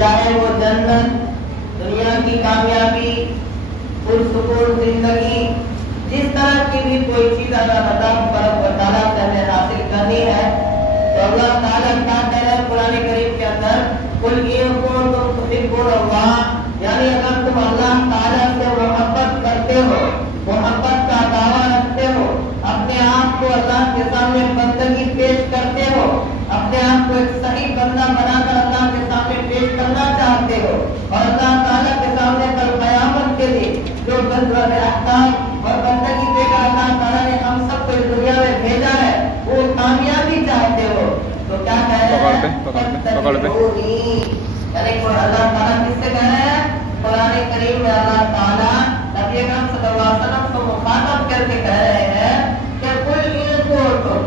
چاہے وہ جنت، دنیا کی کامیابی، پرسکون زندگی، جس طرح کی بھی کوئی چیز اللہ تبارک و تعالیٰ سے ہمیں حاصل کرنی ہے تو اللہ تعالیٰ کیا کہہ رہا ہے قرآن کریم کے اندر، قل ان کنتم تحبون اللہ، یعنی اگر تم اللہ تعالیٰ سے محبت کرتے ہو، محبت کا دعویٰ رکھتے ہو، اپنے آپ کو اللہ کے سامنے بندگی پیش کرتے ہو، اپنے آپ کو ایک صحیح بندہ بنا کر اللہ کے سامنے پیش کرنا چاہتے ہو، اور اللہ تعالیٰ کے سامنے کل قیامت کے لیے جو بندگی احکام اور بندگی دے کر اللہ تعالیٰ نے ہم سب کو اس دنیا میں بھیجا ہے وہ کامیابی چاہتے ہو تو کیا کہہ رہے ہیں؟ یعنی اللہ تعالیٰ کس سے کہہ رہے ہیں؟ قرآن کریم میں اللہ تعالیٰ نبی اکرم صلی اللہ علیہ وسلم کو مخاطب کر کے کہہ رہے ہیں کہ قل ان کنتم،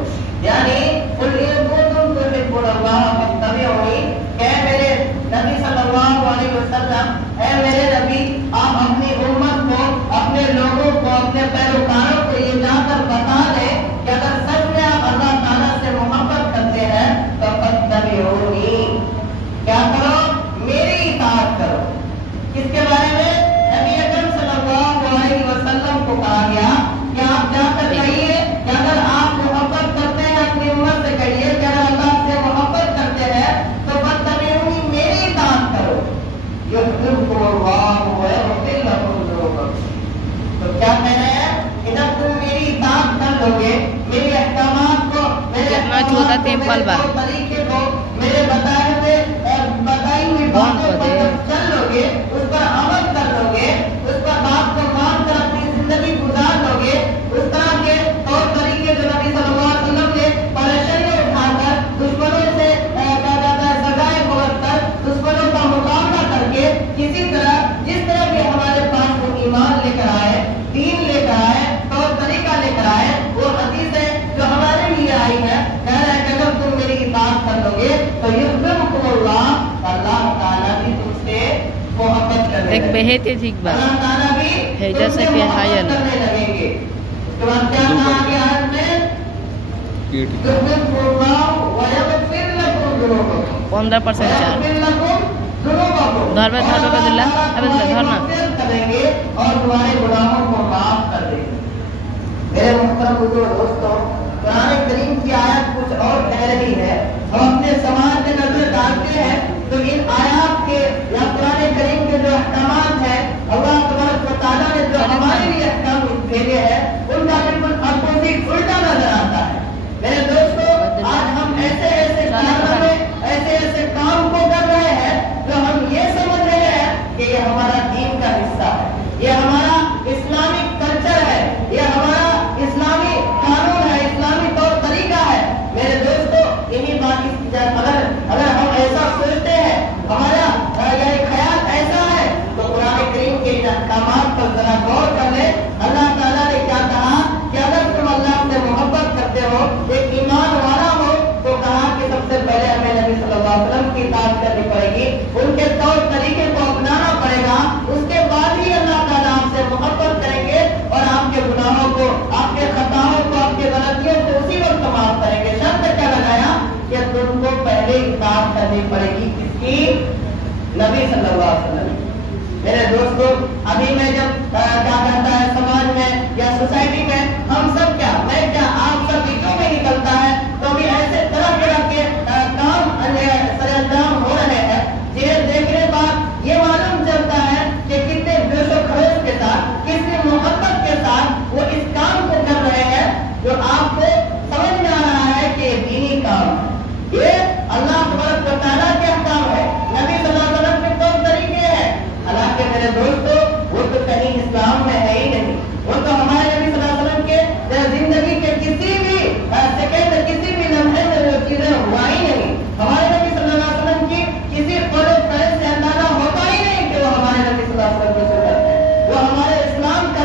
یعنی قل ان کنتم تحبون اللہ فاتبعونی، کہ میرے نبی صلی اللہ علیہ وسلم، اے میرے نبی، آپ اپنی امت کو، اپنے لوگوں کو، اپنے پیروکاروں کو یہ جا کر بتا دیں کہ اگر سچ میں آپ اللہ تعالیٰ سے محبت کرتے ہیں تو فاتبعونی، کیا کرو؟ میری اطاعت کرو۔ کس کے بارے میں؟ نبی اکرم صلی اللہ علیہ وسلم کو کہا گیا کہ آپ جا کر کہیے کہ اگر آپ محبت کرتے ہیں اپنی امت سے، کہیے کہ اگر اللہ سے محبت کرتے ہیں تو فاتبعونی، میری اطاعت کرو، یحببکم اللہ ویغفر لکم ذنوبکم۔ تو کیا کہہ رہے ہیں کہ جب تم میری اطاعت کر لو گے، میرے احکامات کو، میرے طریقے کو، میرے بتائے ہوئے بتائی ہوئی باتوں پر چل لو گے، اس پر عمل کر لو گے، اس پر بات کو مان کر اپنی زندگی گزار لو گے، اس طرح کے طور طریقے جو نبی صلی اللہ علیہ وسلم نے پریشانیاں اٹھا کر، دشمنوں سے سزائیں بھگت کر، دشمنوں کا مقابلہ کر کے، کسی طرح جس طرح بھی ہمارے پاس وہ ایمان لے کر آئے، دین لے کر آئے، طور طریقہ لے کر آئے، وہ حدیث ہے جو ہمارے لیے آئی ہے، کہہ رہا ہے کہ اگر تم میری اطاعت کر لو گے تو یحببکم اللہ، اللہ تعالیٰ بھی تم سے محبت کرنے لگیں گے، اللہ تعالیٰ بھی تم سے محبت کرنے لگیں گے۔ اس کے بعد کیا کہا گیا ہے میں؟ یحببکم اللہ ویغفر لکم ذنوبکم، 15% چار ویغفر لکم ذنوبکم، دھر بدلہ دھرنا کریں گے اور تمہارے گناہوں کو معاف کر دیں گے۔ میرے محترم بزرگ دوستوں، قرآن کریم کی آیت کچھ اور کہہ رہی ہے، ہم اپنے سماج میں نظر ڈالتے ہیں تو ان آیات کے یا قرآن کریم کے جو احکامات ہیں، اللہ تبارک و تعالیٰ نے جو ہمارے لیے احکام بھیجے ہیں ان کا بالکل اپوزٹ، الٹا نظر آتا ہے۔ میرے دوستوں، آج ہم ایسے ایسے کارنامے، ایسے ایسے کام کو کر رہے ہیں جو ہم یہ سمجھ رہے ہیں کہ یہ ہمارا دین کا حصہ ہے، یہ ہمارا اسلامک کلچر ہے، یہ ہمارا اسلامی قانون ہے، اسلامی طور طریقہ ہے۔ میرے دوستوں، انہی بات اگر ہم ایسا سوچتے ہیں، ہمارا یہ خیال ایسا ہے تو قرآن کریم کے ان احکامات پر ذرا غور کر لیں۔ اللہ تعالیٰ نے کیا کہا کہ اگر تم اللہ سے محبت کرتے ہو، ایک ایمان والا ہو، تو کہا کہ سب سے پہلے ہمیں نبی صلی اللہ علیہ وسلم کی اطاعت کرنی پڑے گی، ان کے طور طریقے کو اپنانا پڑے گا، اس کے بعد ہی اللہ تعالیٰ آپ سے محبت کریں گے اور آپ کے گناہوں کو، آپ کے خطاؤں کو، آپ کے غلطیوں کو اسی وقت معاف کریں گے۔ شرط کیا لگایا کہ تم کو پہلے اطاعت کرنی پڑے گی، کس کی؟ نبی صلی اللہ علیہ وسلم۔ میرے دوستوں، ابھی میں جب کیا کرتا ہے سماج میں یا سوسائٹی میں، ہم سب کیا، میں کیا، آپ سب ویڈیو میں نکلتا ہے تو ابھی ایسے طرح طرح کے کام سر انجام ہو رہے ہیں جنہیں دیکھنے بعد یہ معلوم چلتا ہے کہ کتنے جوش و خروش کے ساتھ، کتنی محبت کے ساتھ وہ اس کام کو کر رہے ہیں جو آپ کو سمجھ میں آ رہا ہے کہ یہ دینی کام ہے، یہ اللہ تبارک و تعالیٰ کے احکام ہے، نبی صلی اللہ علیہ وسلم کے طور طریقے ہیں۔ حالانکہ میرے دوستوں، وہ تو کہیں اسلام میں ہے ہی نہیں، وہ تو ہمارے نبی صلی اللہ علیہ وسلم کے زندگی کے کسی بھی سیکنڈ، کسی بھی لمحے میں وہ چیزیں ہوا ہی نہیں۔ ہمارے نبی صلی اللہ علیہ وسلم کی کسی قول و فعل سے اندازہ ہوتا ہی نہیں کہ وہ ہمارے نبی صلی اللہ علیہ وسلم کی سنت ہے، وہ ہمارے اسلام کا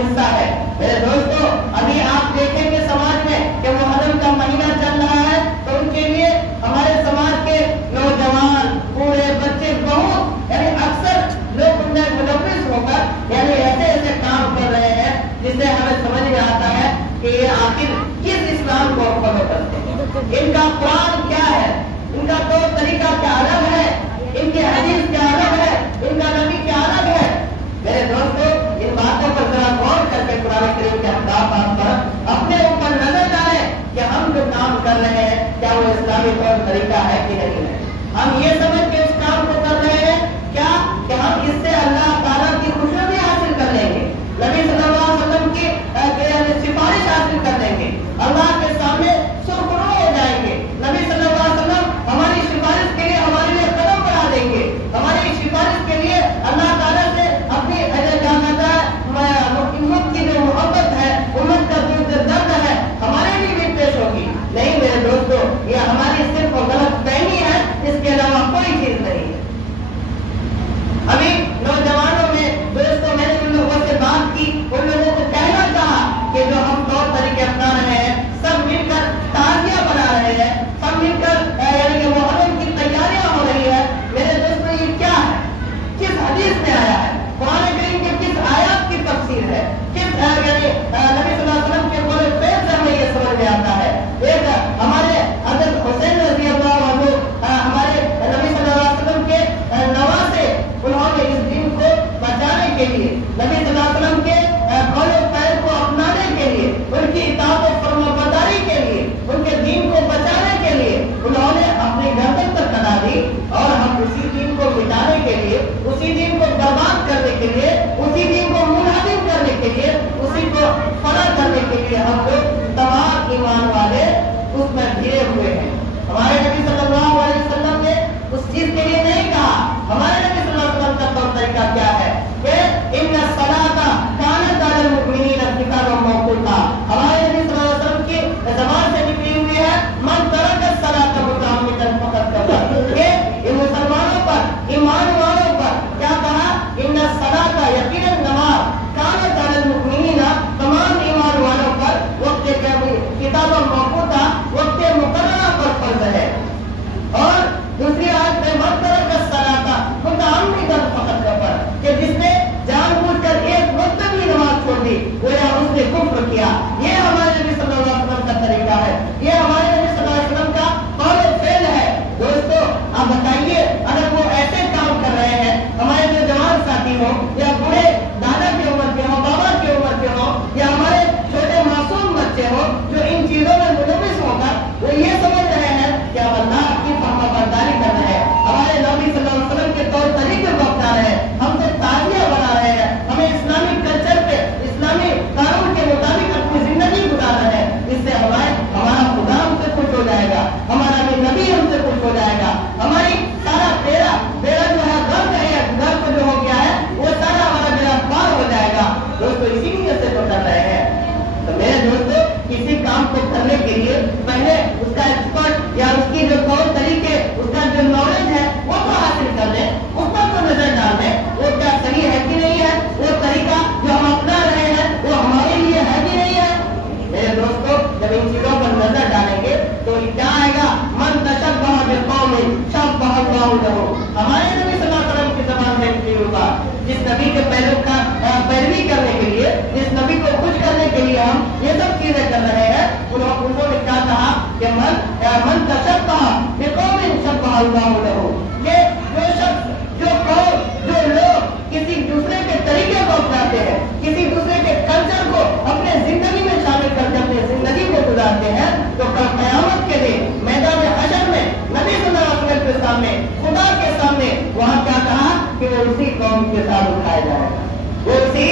حصہ ہے۔ میرے دوستوں، ابھی آپ دیکھیں گے سماج میں کہ محرم کا مہینہ چل رہا ہے تو ان کے لیے ہمارے سماج کے نوجوان، بوڑھے، بچے بہت، یعنی اکثر لوگ ان میں ملوث ہو کر یعنی ایسے ایسے کام کر رہے ہیں جس سے ہمیں سمجھ میں آتا ہے کہ یہ آخر کس اسلام کو فالو کرتے ہیں، ان کا قرآن کیا ہے، ان کا طور طریقہ کیا الگ ہے، ان ہم جو کام کر رہے ہیں کیا وہ اسلامی طور طریقہ ہے کہ نہیں ہے؟ ہم یہ سمجھ کے اس کام کو کر رہے ہیں کیا کہ ہم اس سے اللہ تعالیٰ کی خوشنودی حاصل کر لیں گے، نبی صلی اللہ علیہ وسلم کی سفارش حاصل کر لیں گے، اللہ کے سامنے سرخرو ہو جائیں گے، نبی صلی اللہ علیہ وسلم ہماری سفارش کے لیے ہمارے لیے قدم بڑھا دیں گے، ہماری سفارش کے لیے اللہ تعالیٰ سے اپنی امت کی جو محبت ہے، امت کا جو درد ہے ہمارے لیے بھی پیش ہوگی۔ نہیں میرے دوستو، یہ ہماری صرف غلط فہمی ہے، اس کے علاوہ کوئی چیز نہیں ہے۔ ابھی نوجوانوں میں دوستوں میں نے ان لوگوں سے بات کی، ان لوگوں کو کہنا چاہا کہ جو ہم طور طریقے اپنا رہے ہیں سب مل کر تازیاں بنا رہے ہیں، سب مل کر یعنی کہ محرم کی تیاریاں ہو رہی ہے، میرے دوستوں یہ کیا ہے؟ کس حدیث میں آیا ہے؟ قرآن کریم کے کس آیات کی تفسیر ہے؟ کس یعنی نبی صلی اللہ علیہ وسلم کے قول فعل سے ہمیں یہ سمجھ میں آتا ہے؟ ایک ہمارے حضرت حسین رضی اللہ عنہ ہمارے نبی صلی اللہ علیہ وسلم کے نواسے، انہوں نے اس دین کو بچانے کے لیے، نبی صلی اللہ علیہ وسلم کے قول فعل کو اپنانے کے لیے، ان کی اطاعت و فرمانبرداری کے لیے، ان کے دین کو بچانے کے لیے انہوں نے اپنی گردن پر کٹا دی، اور ہم اسی دین کو مٹانے کے لیے، اسی دین کو برباد کرنے کے لیے، اسی دین کو منہدم کرنے کے لیے، اسی کو فنا کرنے کے لیے ہم لوگ تمام ایمان والے اس میں گھرے ہوئے ہیں۔ ہمارے نبی صلی اللہ علیہ وسلم نے اس چیز کے لیے نہیں کہا، ہمارے نبی صلی اللہ علیہ وسلم کا طور طریقہ کیا ہے کہ ان الصلاۃ کانت علی المؤمنین کتابا موقوتا، ہمارے نبی صلی اللہ علیہ وسلم کی زبان سے نکلی ہوئی ہے من ترک الصلاۃ متعمدا فقد کفر، کہ یہ مسلمانوں پر، ایمان والوں پر کیا کہا؟ ان الصلاۃ یقینا نماز کانت علی المؤمنین تمام ایمان والوں پر وقت کتابا موقوتا وقت مقررہ پر فرض ہے، اور دوسری آیت میں من ترک الصلاۃ متعمدا فقد کفر، کہ جس نے جان بوجھ کر ایک وقت بھی نماز چھوڑ دی گویا اس نے کفر کیا۔ یہ ہمارے نبی صلی اللہ علیہ وسلم کا طریقہ ہے، یہ ہمارے نبی صلی اللہ علیہ وسلم کا قول و فعل ہے۔ دوستو آپ بتائیے اگر وہ ایسے کام کر رہے ہیں، ہمارے جو جوان ساتھی ہوں یا بوڑھے دادا کی عمر کے ہوں، بابا کی عمر کے ہوں، یا ہمارے چھوٹے معصوم بچے ہوں جو ان چیزوں میں ملوث ہو کر وہ یہ سمجھ رہے ہیں کہ ہم اللہ کی فرمانبرداری کر رہے ہیں، ہمارے نبی صلی اللہ علیہ وسلم کے طور طریقے کو اپنا رہے ہیں، ہم سے تعزیہ بنا رہے ہیں، ہمیں اسلامی کلچر پہ، اسلامی قانون کے مطابق اپنی زندگی گزار رہے ہیں، اس سے ہمارا خدا ہم سے خوش ہو جائے گا، ہمارا نبی ہم سے خوش ہو جائے گا، ہماری سارا بیڑا جو ہے گھر کو جو ہو گیا ہے وہ سارا ہمارا بیڑا پار ہو جائے گا۔ دوستو اسی لیے سے تو کر رہے ہیں۔ تو میرے دوستو کسی کام کو کرنے کے لیے پہلے اس کا ایکسپرٹ یا اس کی جو طور طریقے، اس کا جو نالج ہے وہ تو حاصل کر لیں، اس پر تو نظر ڈال دیں وہ کیا صحیح ہے کہ نہیں ہے، وہ طریقہ جو ہم اپنا رہے ہیں وہ ہمارے لیے ہے کہ نہیں ہے۔ میرے دوستو جب ان چیزوں پر نظر ڈالیں گے تو کیا آئے گا؟ من تشبہ بقوم شبہ اللہ لہ، ہمارے نبی صلی اللہ علیہ وسلم کی زبان میں نکلی ہوگا، جس نبی کے پیروی کرنے کے لیے، جس نبی کو خوش کرنے کے لیے ہم یہ سب چیزیں کر رہے ہیں، انہوں نے کیا کہا کہ من تشبہ بقوم شبہ اللہ لہ، کہ جو شخص، جو قوم، جو لوگ کسی دوسرے کے طریقے کو اپناتے ہیں، کسی دوسرے کے کلچر کو اپنے زندگی میں شامل کر کے اپنے زندگی کو گزارتے ہیں، تو کل قیامت کے دن میدان حشر میں نبی صلی اللہ علیہ وسلم کے سامنے، خدا کے سامنے، وہاں کیا کہا کہ وہ اسی قوم کے ساتھ اٹھایا جائے گا، وہ اسی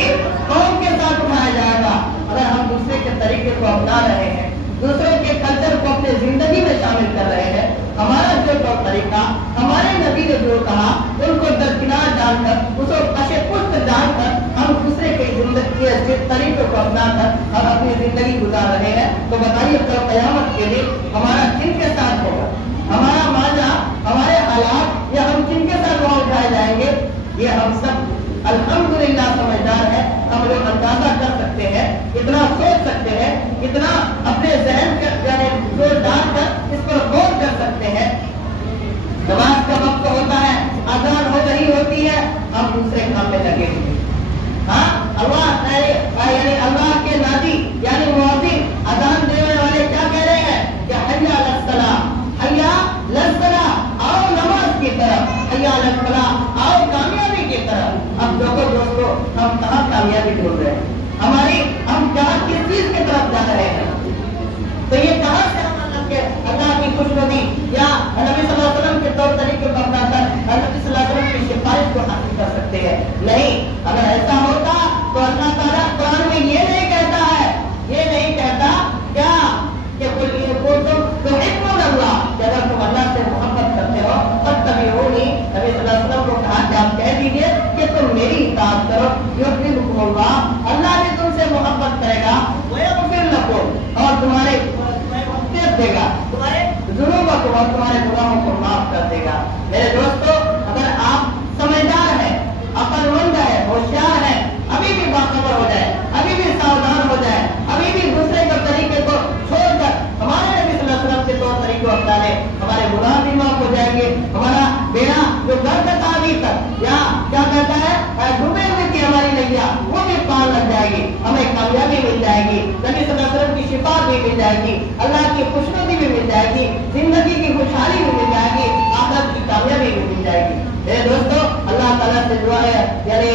قوم کے ساتھ اٹھایا جائے گا۔ اگر ہم دوسرے کے طریقے کو اپنا رہے ہیں، دوسرے کے کلچر کو اپنے زندگی میں شامل کر رہے ہیں، ہمارا جو طور طریقہ ہمارے نبی نے جو کہا ان کو درکنار ڈال کر، اس کو پشے پشت ڈال کر ہم دوسرے کے زندگی کے طریقے کو اپنا کر ہم اپنی زندگی گزار رہے ہیں، تو بتائیے کل قیامت کے لیے ہمارا کن کے ساتھ ہوگا؟ ہمارا ماجا، ہمارے حالات، یا ہم کن کے ساتھ وہاں اٹھائے جائیں گے؟ یہ ہم سب الحمدللہ سمجھدار ہے، ہم لوگ اندازہ کر سکتے ہیں، اتنا سوچ سکتے ہیں، اتنا اپنے ذہن یعنی زور ڈال کر اس پر غور کر سکتے ہیں۔ نماز کا وقت ہوتا ہے، اذان ہو رہی ہوتی ہے، ہم دوسرے کام میں لگے ہوئے ہیں۔ ہاں اللہ یعنی اللہ کے نادی یعنی مؤذن اذان دینے والے کیا کہہ رہے ہیں کہ حی علی الصلاۃ، حی علی الصلاۃ، آؤ نماز کی طرف، حی علی الفلاح، آؤ کامیابی کی طرف۔ اب دیکھو دوستو ہم کہاں کامیابی ڈھونڈ رہے ہیں، ہم کہاں کس چیز کی طرف جا رہے ہیں؟ تو یہ کہاں سے ذنوبکم اور تمہارے گناہوں کو معاف کر دے گا۔ میرے دوستو، اگر آپ سمجھدار ہیں، عقل مند ہے، ہوشیار ہے، ابھی بھی باخبر ہو جائے، ابھی بھی ساودھان ہو جائے، ابھی بھی دوسرے کے طریقے کو چھوڑ کر ہمارے نبی صلی اللہ علیہ وسلم کے طور طریقوں اپنا لیں، ہمارے گناہ بھی معاف ہو جائیں گے، ہمارا بیڑا جو گھر کا تھا ابھی تک یا کیا کہتا ہے ڈوبے ہوئے کی ہماری نیا وہ بھی پار لگ جائے گی، ہمیں کامیابی مل جائے گی، نبی صلی اللہ علیہ وسلم کی شفا بھی مل جائے گی، اللہ کی خوشنودی بھی مل جائے گی، زندگی کی خوشحالی بھی مل جائے گی، آخرت کی کامیابی بھی مل جائے گی۔ میرے دوستو، اللہ تعالیٰ سے دعا ہے، یعنی